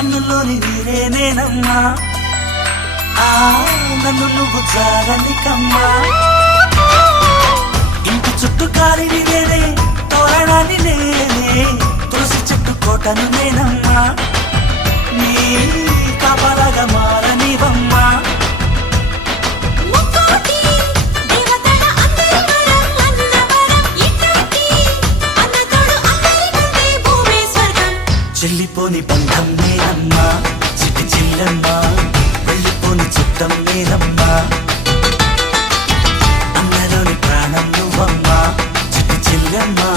కన్నుల్లోని నీరే నేనమ్మా, నన్ను నువ్వు జారనికమ్మా. ఇంటి చుట్టూ కాలిని నేనే, తోరణాన్ని నేనే, తులసి చెట్టు కోటను నేనమ్మా, నీ కాపలాగా మారనివమ్మా. చెల్లిపోని బంధం నేనమ్మా, చిట్టి చిల్లమ్మా, వెళ్ళిపోని చుట్టం నేనమ్మా, అన్నలోని ప్రాణం నువ్వమ్మా, చిట్టి చిల్లమ్మా.